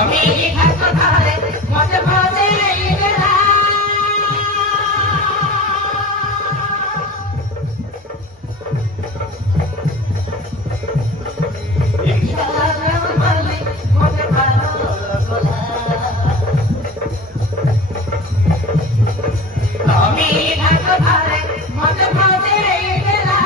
আমি থাকো ঘরে মজা মজে গেলা ইনশাআল্লাহ মালে মজা ভালো গোলা আমি থাকো ঘরে মজা মজে গেলা